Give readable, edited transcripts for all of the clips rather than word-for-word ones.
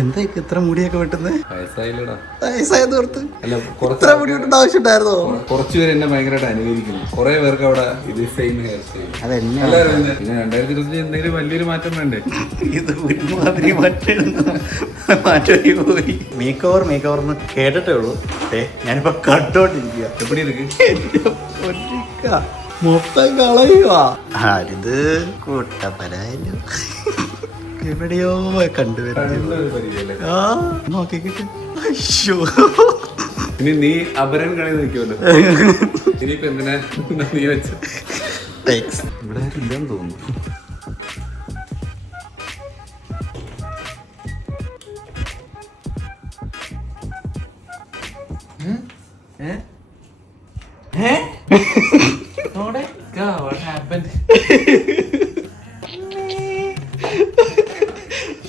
എന്താ ഇത്ര മുടിയൊക്കെ വെട്ടുന്നത്? വയസ്സായതോർത്ത് ഇത്ര മുടി വെട്ടേണ്ട ആവശ്യം ഉണ്ടായിരുന്നോ? കുറച്ചുപേര് എന്നെ ഭയങ്കരമായിട്ട് അനുകരിക്കുന്നു. കുറെ പേർക്ക് അവിടെ ഇത് സെയിം ഹെയർ സ്റ്റൈൽ. പിന്നെ 2025 എന്തെങ്കിലും വലിയൊരു മാറ്റം വേണ്ടേ? ഇത് ഒരുമാതിരി മാറ്റമായി പോയി. മേക്ക് ഓവർ എന്ന് കേട്ടിട്ടേ ഉള്ളൂ. ഞാനിപ്പോ കട്ടോണ്ടിരിക്കുക. എപ്പടി ഇருக்கு? മൊത്തം കളയുവാ. ഇത് കൂട്ടപ്പനായാലും എവിടെയോ കണ്ടുവരുന്നത്. നോക്കിക്കിട്ട് അയ്യോ, ഇനി നീ അപരൻ കളി നിൽക്കുമല്ലോ. ഇനിയിപ്പോ എന്തിനാ നീ വെച്ച ഇവിടെ ഇല്ലെന്ന് തോന്നുന്നു.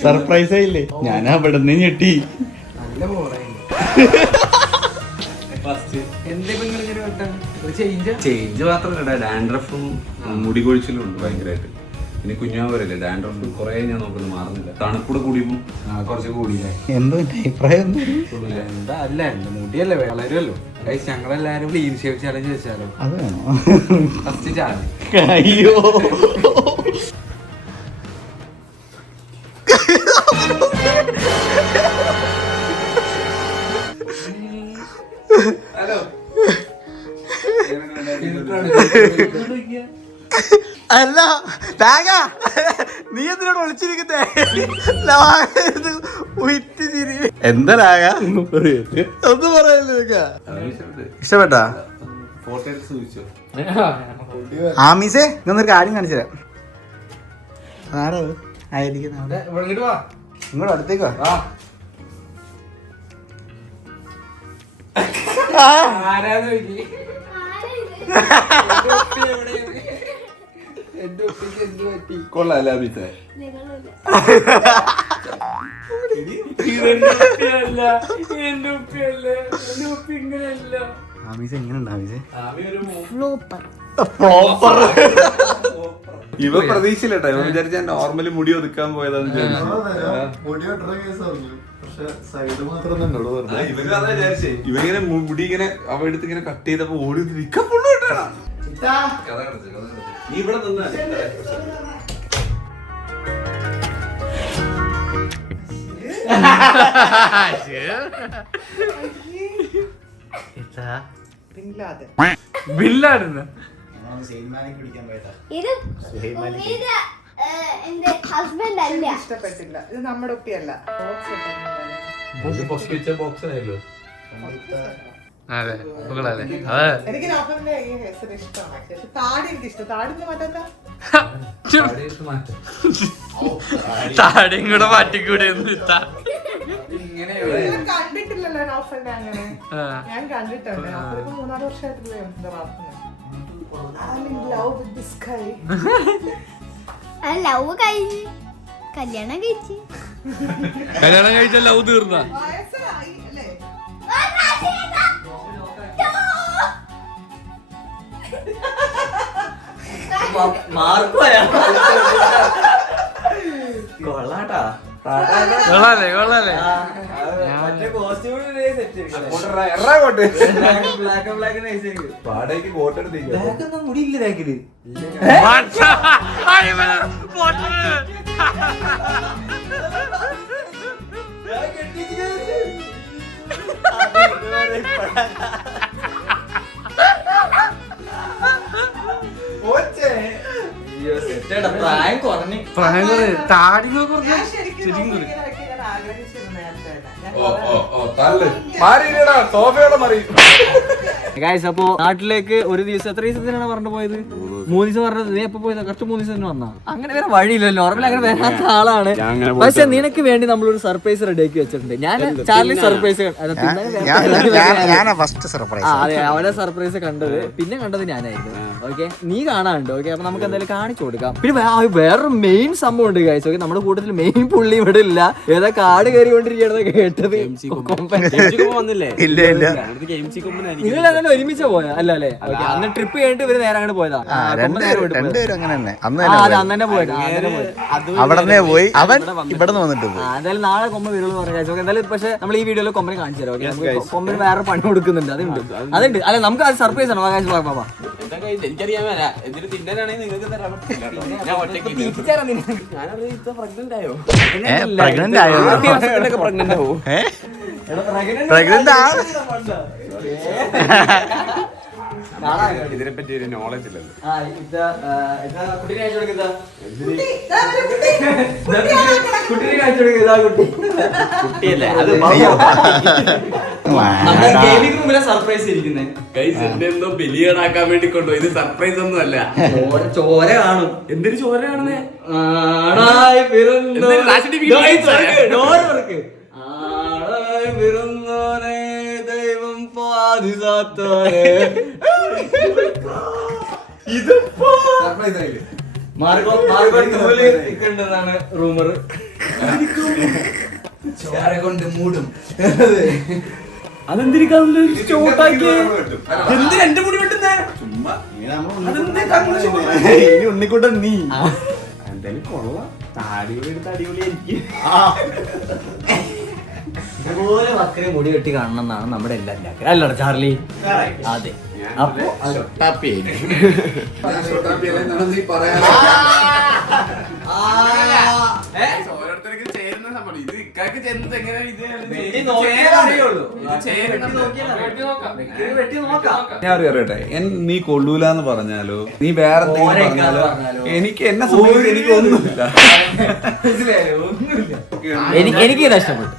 സർപ്രൈസ് ആയില്ലേ? ഞാൻ അവിടെ നിന്ന് ഞെട്ടി. ചേഞ്ച് മാത്രമല്ല, ഡാൻഡ്രഫും മുടി കൊഴിച്ചിലും ഉണ്ട് ഭയങ്കരമായിട്ട്. ഇനി കുഞ്ഞാവരല്ലേ ഡാൻഡ്രഫ് കുറെ ഞാൻ നോക്കുന്നു മാറുന്നില്ല. തണുപ്പൂടെ കൂടിയപ്പോ കുറച്ച് കൂടിയില്ലേ? എന്തോ അഭിപ്രായം എന്താ? അല്ല എന്റെ മുടിയല്ലേ വളരുമല്ലോ. ഞങ്ങളെല്ലാരും ക്ലീൻ ഷേവ് ചാലഞ്ച് വെച്ചാലോ? അത് വേണോ? First challenge. അയ്യോ, ഹലോ, അല്ല നീ എന്തിനോട് വിളിച്ചിരിക്കുന്നേ? എന്താ ലാഗ? ഒന്നും പറയല്ലേ? ഇഷ്ടപ്പെട്ടാ? ആമീസേ ഇന്നൊരു കാര്യം കാണിച്ചു തരാം. ആരോ ആയിരിക്കും. ഇങ്ങോട്ട് അടുത്തേക്ക് വാ. കൊള്ളാം. ആമീസ എങ്ങനെയുണ്ട്? ആമീസേ ഇവ പ്രതീക്ഷയില്ലട്ടോ. ഇവ വിചാരിച്ച നോർമലി മുടി ഒതുക്കാൻ പോയതാന്ന് വിചാരിച്ചു. ഇവരിങ്ങനെ മുടി ഇങ്ങനെ അവ എടുത്ത് ഇങ്ങനെ കട്ട് ചെയ്തപ്പോ ഓടി നീ ഇവിടെ നിന്ന് ബില്ലായിരുന്നു. ഇഷ്ടപ്പെട്ടില്ല. ഇത് നമ്മുടെ ഉപ്പിയല്ല. എനിക്ക് നോഫലിന്റെ ഈ ഹെയർ ഇഷ്ടമാണ്. പക്ഷെ താടി എനിക്ക് ഇഷ്ടം. താടി മാറ്റാത്ത താടിയും കൂടെ മാറ്റിക്കൂടെ? കണ്ടിട്ടില്ലല്ലോ നോഫലിന്റെ അങ്ങനെ. ഞാൻ കണ്ടിട്ടുണ്ട്. നോഫലിക്ക് 3-4 വർഷമായിട്ടില്ലേ ലവ് കഴിച്ച് കല്യാണം കഴിച്ച ലവ് തീർന്ന കൊള്ളാട്ടാ. കൊള്ളാലേ കൊള്ളാലേ. പാടേക്ക് കോട്ടെടുത്തേക്ക് മുടിയില്ല ബാക്കില്. പ്രായം കുറഞ്ഞ് താടി ആഗ്രഹിച്ചിരുന്നു. അപ്പൊ നാട്ടിലേക്ക് ഒരു ദിവസം എത്ര ദിവസത്തിനാണ് പറഞ്ഞു പോയത്? 3 ദിവസം പറഞ്ഞത് നീ എപ്പോ പോയത് കുറച്ച് 3 ദിവസം തന്നെ വന്നാ അങ്ങനെ വേറെ വഴിയില്ലല്ലോ നോർമൽ അങ്ങനെ വരാത്ത ആളാണ് പക്ഷെ നിനക്ക് വേണ്ടി നമ്മളൊരു സർപ്രൈസ് റെഡിയാക്കി വെച്ചിട്ടുണ്ട് ഞാൻ ചാർലി സർപ്രൈസ് അതെ അവരെ സർപ്രൈസ് കണ്ടത് പിന്നെ കണ്ടത് ഞാനായിരുന്നു ഓക്കെ നീ കാണാനുണ്ട് ഓക്കെ അപ്പൊ നമുക്ക് എന്തായാലും കാണിച്ചു കൊടുക്കാം പിന്നെ വേറൊരു മെയിൻ സംഭവം ഉണ്ട് ഗൈസ് ഓക്കെ നമ്മുടെ കൂട്ടത്തിൽ മെയിൻ പുള്ളി ഇവിടെ ഇല്ല ഏതാ കാട് കയറിക്കൊണ്ടിരിക്കുകയാണ് കേട്ടത് നിങ്ങൾ അങ്ങനെ ഒരുമിച്ച് പോയാ അല്ല അല്ലേ അന്ന് ട്രിപ്പ് കഴിഞ്ഞിട്ട് ഇവര് നേരെ അങ്ങോട്ട് പോയതാ അന്നെ പോയത് പോയി അവൻ ഇവിടെ വന്നിട്ട് എന്തായാലും നാളെ കൊമ്പ വീടുകൾ പറഞ്ഞു എന്തായാലും പക്ഷെ നമ്മൾ ഈ വീഡിയോയിൽ കൊമ്പനെ കാണിച്ചു തരാം കൊമ്പന് വേറെ പണി കൊടുക്കുന്നുണ്ട് അതുണ്ട് അല്ല നമുക്ക് അത് സർപ്രൈസ് ആണ് ആകാശ് ബാബാ ഇതിനെപ്പറ്റി ഒരു നോളജ് ഇല്ലല്ലോ. കുട്ടിയല്ലേ അത് സർപ്രൈസ് ഇരിക്കുന്നത് എന്തോ ബലിയാടാക്കാൻ വേണ്ടി കൊണ്ടുപോയി. ഇത് സർപ്രൈസ് ഒന്നും അല്ല. ചോര കാണും. എന്തൊരു ചോര കാണുന്നേ? ദൈവം ഇതിപ്പോണ്ടെന്നാണ് റൂമർ. ചോര കൊണ്ട് മൂടും. അതെന്തിരിക്കാന്ന് ചോട്ടാക്കി എന്തിനാ എന്റെ മുടി വെട്ടുന്നേ? ഉണ്ണിക്കൂട്ടൻ നീ എന്തായാലും കൊള്ളാം. താടിപൊളി അടിപൊളിയായിരിക്കും. ഇതുപോലെ മക്കളെ മുടി വെട്ടി കാണണം എന്നാണ് നമ്മുടെ എല്ലാവരും ആഗ്രഹം അല്ലടാ ചാർലി? അതെ. അപ്പൊ ഓരോരുത്തർക്ക് ചേരുന്ന സംഭവം. ഇത് ഇക്കാക്ക് ചെന്നത് എങ്ങനെ? ഞാൻ അറിയട്ടെ, നീ കൊള്ളൂലെന്ന് പറഞ്ഞാലോ നീ വേറെ എന്തെങ്കിലും പറഞ്ഞാലോ എനിക്ക് എന്നെ സംബന്ധിച്ച് എനിക്ക് ഒന്നുമില്ല. എനിക്ക് ഇത് ഇഷ്ടപ്പെട്ടു.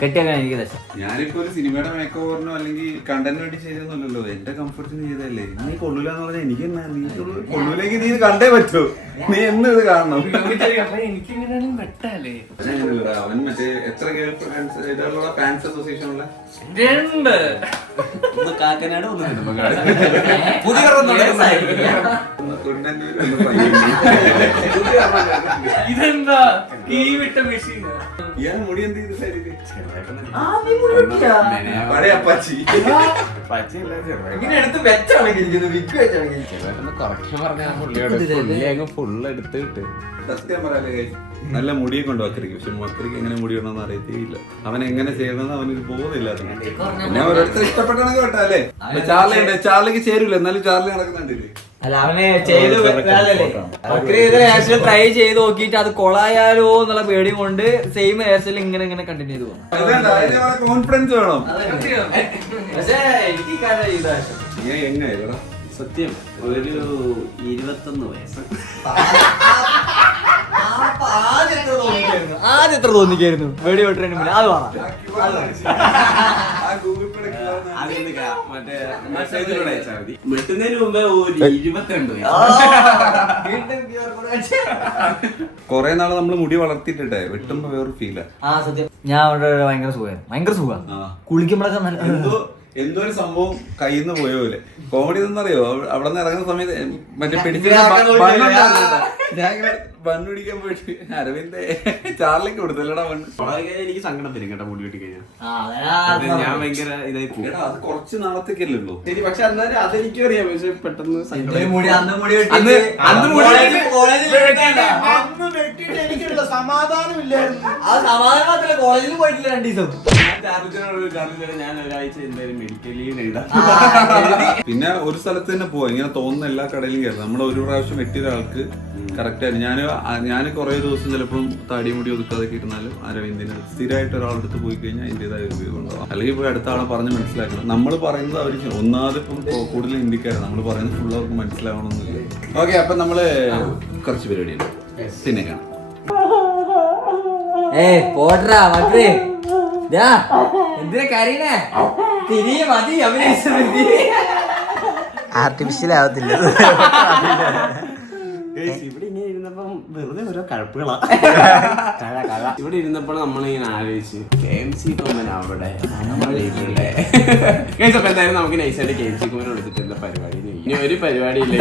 കെട്ടിയാക്കാൻ എനിക്ക് രസം. ഞാനിപ്പോ ഒരു സിനിമയുടെ മേക്ക് ഓവറിനോ അല്ലെങ്കിൽ കണ്ടന്റ് വേണ്ടി ചെയ്തൊന്നുമല്ലോ. എന്റെ കംഫർട്ടിന് ചെയ്തല്ലേ. നീ കൊള്ളൂലെന്ന് പറഞ്ഞാൽ എനിക്ക് എന്നാ? നീ കൊള്ളൂലേക്ക് നീ ഇത് കണ്ടേ പറ്റൂ. നീ എന്ന് ഇത് കാണണം. അവൻ മറ്റേ എത്ര ഫാൻസ് അസോസിയേഷൻ ഉള്ള കാക്കനാട് ഇതെന്താ ഈ വിട്ട മെഷീൻ? ഇയാൾ മുടി എന്ത് ചെയ്ത് ശരീരം എടുത്ത് വെച്ചാണെങ്കിൽ ഫുള്ള് എടുത്തിട്ട് സത്യം പറയാല്ലേ. നല്ല മുടിയെ കൊണ്ട് വക്കരിക്കും. പക്ഷെ വക്രിക്ക് എങ്ങനെ മുടി ഇടണമെന്ന് അറിയത്തേയില്ല. അവൻ എങ്ങനെ ചെയ്യണമെന്ന് അവനൊരു ബോധമില്ല. പിന്നെ ഓരോരുത്തർ ഇഷ്ടപ്പെട്ടാണെങ്കിൽ കേട്ടല്ലേ. ചാർലിക്ക് ചേരൂല, എന്നാലും ചാർലി നടക്കുന്നുണ്ടില്ലേ. അല്ല അവനെ ചെയ്ത് ട്രൈ ചെയ്ത് നോക്കിയിട്ട് അത് കൊളായാലോ എന്നുള്ള പേടി കൊണ്ട് സെയിം ഹെയർ സ്റ്റൈൽ ഇങ്ങനെ ഇങ്ങനെ കണ്ടിന്യൂ ചെയ്തു പോകും. കോൺഫിഡൻസ് വേണം. പക്ഷേ എനിക്ക് എങ്ങനെ സത്യം ഒരു 21 വയസ്സ്. ആദ്യം എത്ര തോന്നിക്കായിരുന്നു വേടി വെട്ടതിന് മുന്നേ? അത് വേണം. വെട്ടുന്നതിന് മുമ്പേ ഒരു 22 കൊറേ നാള് നമ്മള് മുടി വളർത്തിയിട്ടേ വെട്ടുമ്പോ വേറൊരു ഫീലാ. സത്യം. ഞാൻ അവിടെ ഭയങ്കര സുഖമായിരുന്നു. ഭയങ്കര സുഖമാണ്. കുളിക്കുമ്പോഴൊക്കെ നല്ല എന്തോ ഒരു സംഭവം കയ്യിൽ നിന്ന് പോയ പോലെ. കോമഡി എന്നറിയോ, അവിടെ നിന്ന് ഇറങ്ങുന്ന സമയത്ത് മറ്റേ പിടിച്ച ബണ്ണ് പിടിക്കാൻ പോയിട്ട് അരവിന്ദ് ചാർലിക്ക് കൊടുത്തല്ലടാ ബണ്ണ്. എനിക്ക് സങ്കടം വരും കേട്ടോ മുടി വെട്ടി കഴിഞ്ഞാൽ. ഞാൻ ഭയങ്കര ഇതായി പോകും. അത് കുറച്ച് നാളത്തേക്കല്ലേ ഉള്ളൂ. ശരി, പക്ഷെ അന്നേരം അതെനിക്കും അറിയാം. പക്ഷെ പെട്ടെന്ന് കോളേജിൽ പോയിട്ടില്ല 2 ദിവസം. ഞാൻ ഒരാഴ്ച എന്തായാലും മെഡിക്കലി എഴുതാം. പിന്നെ ഒരു സ്ഥലത്ത് തന്നെ പോവാ. ഇങ്ങനെ തോന്നുന്ന എല്ലാ കടയിലും കയറും. നമ്മൾ ഒരു പ്രാവശ്യം വെട്ടിയ ഒരാൾക്ക് കറക്റ്റ് ആയിട്ട് ഞാൻ കുറെ ദിവസം ചിലപ്പം താടി മുടി ഒതുക്കാതൊക്കെ ഇരുന്നാലും അരവിന്ദിന് സ്ഥിരമായിട്ട് ഒരാളെടുത്ത് പോയി കഴിഞ്ഞാൽ അതിൻ്റെതായ ഉപയോഗം ഉണ്ടാവും. അല്ലെങ്കിൽ പോയി അടുത്ത ആളെ പറഞ്ഞ് മനസ്സിലാക്കണം. നമ്മൾ പറയുന്നത് അവർ ഒന്നാമത് ഇപ്പം കൂടുതൽ ഇന്ത്യക്കാരാണ്. നമ്മൾ പറയുന്നത് ഫുൾ അവർക്ക് മനസ്സിലാവണമെന്നില്ല. ഓക്കെ, അപ്പൊ നമ്മള് കുറച്ച് പരിപാടിയുണ്ട്. പിന്നെ കാണാം. പോട്രാ മക്കളെ, എന്തിനാ കരീനേ? തിരികെ മതി അഭിനയിച്ചത്. ആർട്ടിഫിഷ്യൽ ആവത്തില്ല. ഇവിടെ ഇങ്ങനെ ഇരുന്നപ്പം വെറുതെ ഓരോ കഴപ്പുകളാ. ഇവിടെ ഇരുന്നപ്പോൾ നമ്മളിങ്ങനെ ആലോചിച്ച് KMC കൊമ്പൻ അവിടെ ഇവിടെ. അപ്പൊ എന്തായാലും നമുക്ക് നൈസായിട്ട് KMC കൊമ്പൻ എടുത്തിട്ട് എന്താ പരിപാടി? ഇനി ഒരു പരിപാടി ഇല്ല,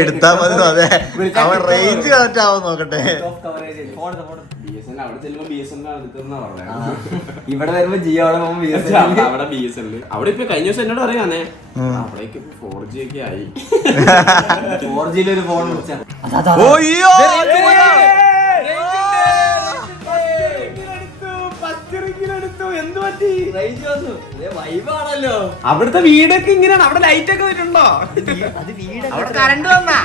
എടുത്താ മതി. അതെ, അവൻ റേഞ്ച് കറക്റ്റ് ആവും നോക്കട്ടെ. BSNL അവിടെ ചെല്ലുമ്പോ BSNL അടുത്തെന്നാ പറഞ്ഞത്. ഇവിടെ വരുമ്പോ ജിയോ, അവിടെ പോകുമ്പോ അവിടെ BSNL. അവിടെ ഇപ്പൊ കഴിഞ്ഞ ദിവസം എന്നോട് അറിയാന്നേ, അവിടേക്ക് 4G ഒക്കെ ആയി. 4G ഒരു ഫോൺ വിളിച്ചാ ഓയ്യോ, വൈബാണല്ലോ. അവിടുത്തെ വീടൊക്കെ ഇങ്ങനെയാണ്. അവിടെ ലൈറ്റ് ഒക്കെ വരുന്നുണ്ടോ? അവിടെ കറണ്ട് വന്നാ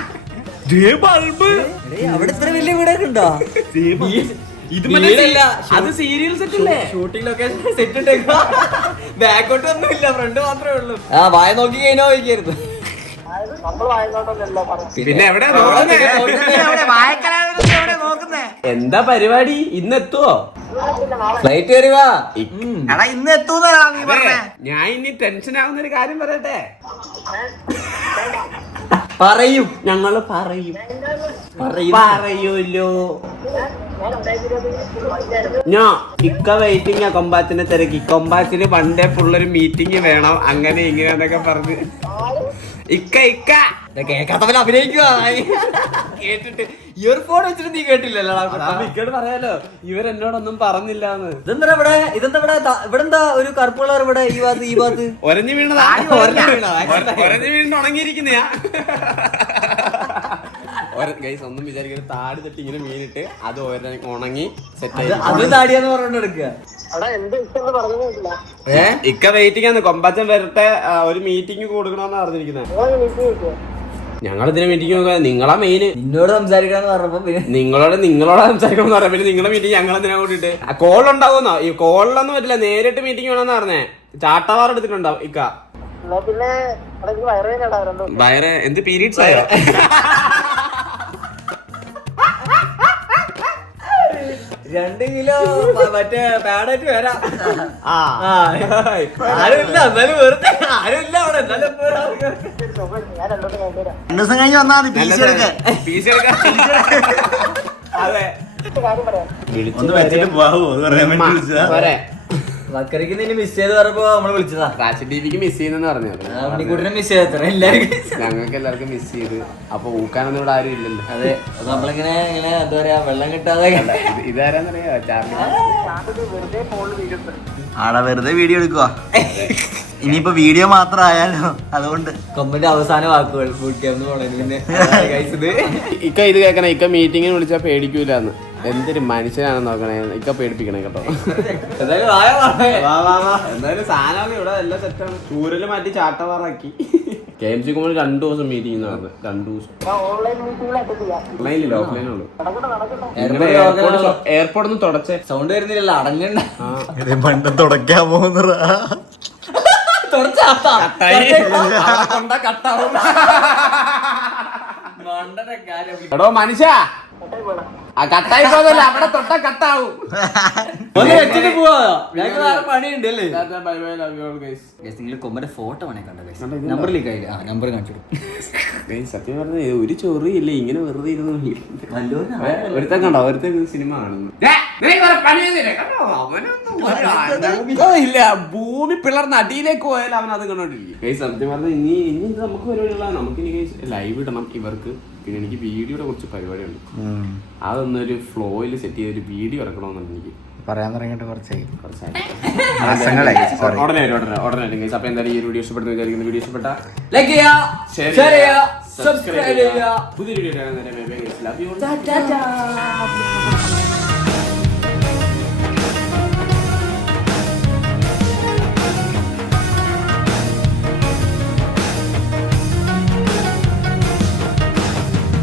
അവിടെ ഇത്ര വലിയ വീടൊക്കെ ഉണ്ടോ? അത് സീരിയൽ സെറ്റ് അല്ലേ? ഷൂട്ടിംഗ് ലൊക്കേഷൻ സെറ്റ് ഇട്ടേക്കാ. ബാക്കോട്ട് ഒന്നും ഇല്ല, ഫ്രണ്ട് മാത്രമേ ഉള്ളൂ. ആ വായ നോക്കി കഴിഞ്ഞാൽ വയ്ക്കായിരുന്നു. പിന്നെ എവിടെ എന്താ പരിപാടി? ഇന്ന് എത്തുവോ? ഫ്ലൈറ്റ് കയറിവാ. ഇന്ന് എത്തൂന്നാ നീ പറഞ്ഞേ. ഞാൻ ഇനി ടെൻഷൻ ആവുന്ന ഒരു കാര്യം പറയട്ടെ. പറയും, ഞങ്ങള് പറയൂല്ലോ. ഇക്ക വെയിറ്റിംഗ് കൊമ്പാറ്റിനെ തിരക്കി. കൊമ്പാറ്റിന് പണ്ടേ ഫുള്ളൊരു മീറ്റിംഗ് വേണം, അങ്ങനെ ഇങ്ങനെയാന്നൊക്കെ പറഞ്ഞ് ഇക്ക കേൾക്കാത്ത പോലെ അഭിനയിക്കുക. കേട്ടിട്ട് ഇയർഫോൺ വെച്ചിട്ട് നീ കേട്ടില്ലല്ലോ. ഇക്കോട് പറയാലോ, ഇവരെന്നോടൊന്നും പറഞ്ഞില്ലാന്ന്. ഇതെന്താ ഇവിടെ? ഇവിടെ എന്താ ഒരു കറുപ്പ് കളർ? ഇവിടെ ഈ ഭാഗത്ത് ഒരഞ്ഞു വീണതാ. ഒരഞ്ഞു വീണ് ഉണങ്ങിയിരിക്കുന്നയാ. ഗൈസ് ഒന്നും വിചാരിക്കരുത്, താടി തട്ടി ഇങ്ങനെ വീണിട്ട് അത് ഉണങ്ങി സെറ്റ്. അത് താടിയാന്ന് പറഞ്ഞോണ്ട് എടുക്കുക. ഇക്ക വെയിറ്റിംഗ് ആണ്, കൊമ്പാച്ചൻ വരട്ടെ, ഒരു മീറ്റിംഗ് കൊടുക്കണമെന്ന് പറഞ്ഞിരിക്കുന്നത്. ഞങ്ങളിതിനെ മീറ്റിംഗ് നോക്കുക. നിങ്ങളാ മെയിന്. നിന്നോട് സംസാരിക്കാന്ന് പറഞ്ഞപ്പോ നിങ്ങളോട് സംസാരിക്കണം എന്ന് പറയാം. പിന്നെ നിങ്ങളെ മീറ്റിംഗ് ഞങ്ങളെന്തിനാ കൂട്ടിട്ട് കോൾ ഉണ്ടാവുന്നോ? ഈ കോളിലൊന്നും പറ്റില്ല, നേരിട്ട് മീറ്റിംഗ് വേണമെന്ന് പറഞ്ഞേ. ചാട്ടവാർ എടുത്തിട്ടുണ്ടോ ഇക്ക? വയറ് എന്ത് പീരീഡ്സ് ആയോ? 2 കിലോ മറ്റേ പാഡായിട്ട് വരാം. ആരുമില്ല, എന്നാലും വെറുതെ ആരുമില്ല അവിടെ. എന്നാലും 2 ദിവസം കഴിഞ്ഞ് വന്നാ മതി. പീസ് എടുക്കാൻ. അതെ, ഒന്ന് വെച്ചിട്ട് പോവോ എന്ന് പറയാൻ വേണ്ടി വിളിച്ചതാ. പോരെ. വക്കരക്ക് നിന്നെ മിസ് ചെയ്ത് പറഞ്ഞപ്പോ നമ്മള് വിളിച്ചതാ. റാഷിദ് ടിവിക്ക് മിസ് ചെയ്യുന്നെന്ന് പറഞ്ഞത്. ഉണ്ണിക്കുട്ടനെ മിസ് ചെയ്ത എല്ലാവർക്കും. ഞങ്ങൾക്ക് എല്ലാവർക്കും മിസ് ചെയ്ത്. അപ്പൊ ഊക്കാനൊന്നും ഇവിടെ ആരും ഇല്ലല്ലോ. അതെ, നമ്മളിങ്ങനെ എന്താ പറയാ, വെള്ളം കിട്ടാതെ ഇതാരാന്നറിയാ? ചാർലി. ആടാ വെറുതെ വീഡിയോ എടുക്കുക. ഇനിയിപ്പോ വീഡിയോ മാത്രം ആയാലോ, അതുകൊണ്ട് കൊമ്പന്റെ അവസാന വാക്കുകൾ കൂട്ടിയാന്ന് പോണത്. പിന്നെ ഇക്ക ഇത് കേൾക്കണേ, ഇക്ക മീറ്റിങ്ങിന് വിളിച്ചാ പേടിക്കൂലെന്ന്. എന്തൊരു മനുഷ്യനാണെന്ന് നോക്കണേ. ഇക്ക പേടിപ്പിക്കണേ കേട്ടോ. എന്തായാലും സാധനം ഇവിടെ എല്ലാം സെറ്റാണ്. ചൂരല് മാറ്റി ചാട്ടവാറാക്കി. KMC കൊമ്പൻ 2 ദിവസം മീറ്റിംഗ് നടന്നു. 2 ദിവസം ഓൺലൈനില്ല, ഓഫ്ലൈനുള്ളൂ. എയർപോർട്ട് ഒന്ന് തുടച്ചേ. സൗണ്ട് വരുന്നില്ലല്ലോ, അടങ്ങണ്ട. പണ്ടും തുടക്കാൻ പോകുന്നതാ. എടോ മനുഷ്യ, കട്ടായി പോകല്ല, അവിടെ തൊട്ട കട്ടാവും. വെച്ചിട്ട് പോവാ. പണിയുണ്ട് അല്ലേ? നിങ്ങൾ കൊമ്പന്റെ ഫോട്ടോ വേണേ കണ്ടത്. നമ്പറിലേക്ക് ആയില്ല, നമ്പർ കാണിച്ചു. സത്യം പറഞ്ഞ ഒരു ചൊറിയില്ലേ ഇങ്ങനെ വെറുതെ ഇരുന്ന്. ഒരുത്തൻ കണ്ടോ? ഒരുത്തൻ സിനിമ കാണുന്നു. ഇല്ല, ഭൂമി പിളർന്ന് അടിയിലേക്ക് പോയാലും അവൻ അത് കണ്ടോണ്ടിരിക്കും. സത്യം പറഞ്ഞ ഇനി ഇത് നമുക്ക് പരിപാടിയുള്ള. നമുക്കിനി ലൈവ് ഇടണം ഇവർക്ക്. പിന്നെ എനിക്ക് വീഡിയോയുടെ കുറച്ച് പരിപാടിയുണ്ട്. അതൊന്നൊരു ഫ്ലോയിൽ സെറ്റ് ചെയ്ത് ഒരു വീഡിയോ ഇറക്കണമെന്നാണ് എനിക്ക് പറയാൻ തുടങ്ങിയിട്ട് കുറച്ചായി. ഉടനെ. അപ്പൊ എന്തായാലും ഈ വീഡിയോ ഇഷ്ടപ്പെടുന്ന വിചാരിക്കുന്ന വീഡിയോ ഇഷ്ടപ്പെട്ട ലൈക്ക് ചെയ്യുക, ഷെയർ ചെയ്യുക, സബ്സ്ക്രൈബ് ചെയ്യുക. പുതിയൊരു വീഡിയോ